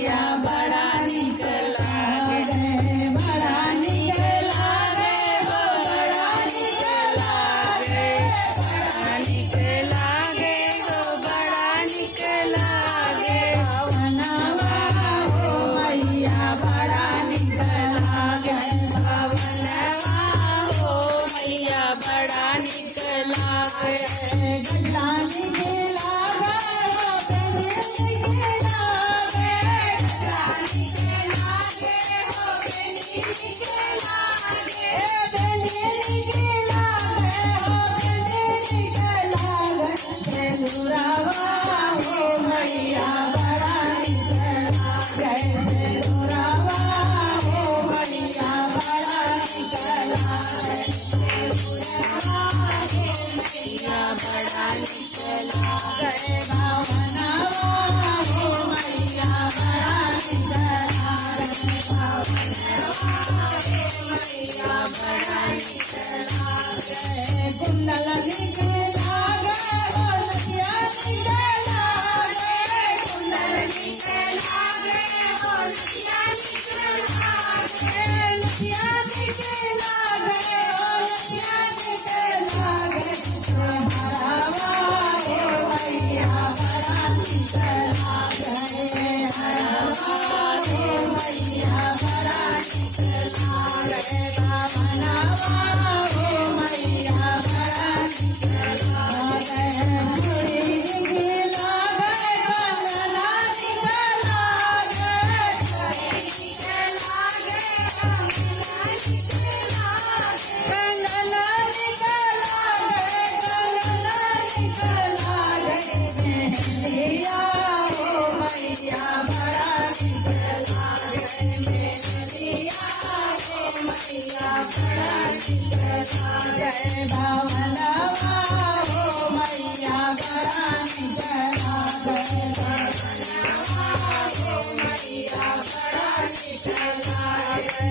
मैया बड़ा निक लागे, बड़ा निक लागे हो, बड़ा निक लागे, बड़ा निक लागे हो, बड़ा निक लागे भवनवा हो मैया बड़ा निक लागे, भवनवा हो मैया बड़ा निक लागे, गजला निक लागे हो, गजला निक लागे, गजला निक लागे हो, गजला निक लागे, गजला निक लागे हो, गजला निक लागे, सेनुरवा हो मैया बड़ा निक लागे, सेनुरवा हो मैया बड़ा निक लागे, सेनुरवा हो मैया बड़ा निक लागे, भवनवा हो मैया बड़ा निक लागे, भवनवा हो मैया बड़ा निक लागे, कुंडल निक लागे हो, नथिया निक लागे, कुंडल निक लागे हो, नथिया निक लागे, नथिया निक लागे हो, नथिया निक लागे, हरवा हो मैया बड़ा निक लागे, हरवा हो मैया बड़ा निक लागे, भवनवा हो मैया बड़ा निक लागे, चूड़ी निक लागे, कंगना निक लागे, चूड़ी निक लागे, कंगना निक लागे, कंगना निक लागे, कंगना निक लागे, मेहंदिया हो मैया बड़ा निक लागे, मेहंदिया हो मैया बड़ा निक लागे, भवनवा हो मैया बड़ा निक लागे, भवनवा हो मैया बड़ा निक लागे,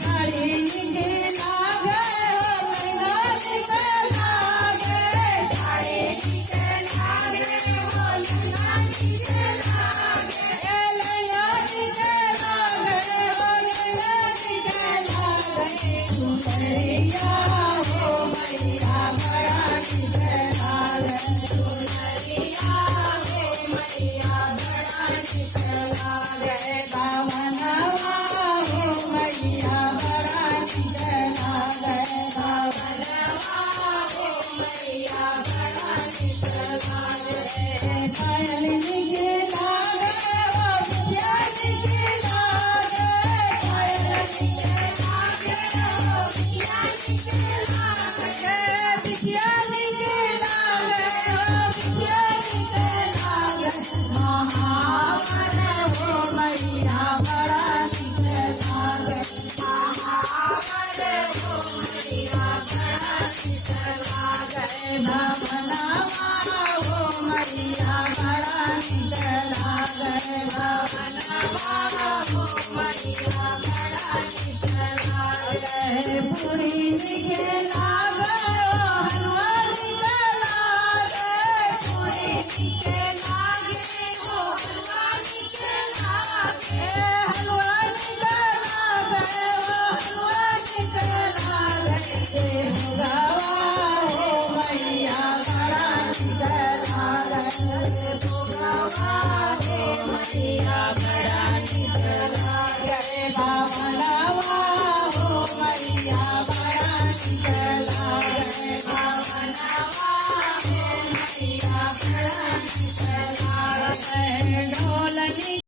साड़ी निक लागे हो, लहंगा निक लागे, साड़ी निक लागे हो, लहंगा निक लागे, लहंगा निक लागे हो, लहंगा निक लागे, सुनरिया हो मैया बड़ा निक लागे, सुनरिया हो मैया बड़ा निक लागे, भवनवा हो मैया बड़ा निक लागे, भवनवा हो मैया बड़ा निक लागे, पायल निक लागे हो, बिटिया निक लागे, पायल निक लागे हो, बिटिया निक लागे, बिटिया निक लागे हो, बिटिया निक लागे, महावर हो मैया बड़ा निक लागे, महावर हो मैया बड़ा निक लागे, भवनवा हो मैया बड़ा निक लागे, भवनवा हो मैया बड़ा निक लागे, पूरी निक लागे हो, हलवा निक लागे, पूरी निक लागे हो, हलवा निक लागे, हलवा निक लागे हो, हलवा निक लागे, भोगवा हो मैया बड़ा निक लागे, भोगवा हो मैया बड़ा निक लागे, भवनवा हो मैया बड़ा निक लागे, भवनवा हो मैया बड़ा निक लागे, ढोल